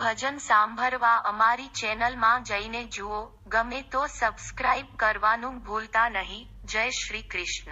ભજન સાંભળવા અમારી ચેનલમાં જઈને જુઓ. ગમે તો સબસ્ક્રાઇબ કરવાનું ભૂલતા નહીં. જય શ્રી કૃષ્ણ.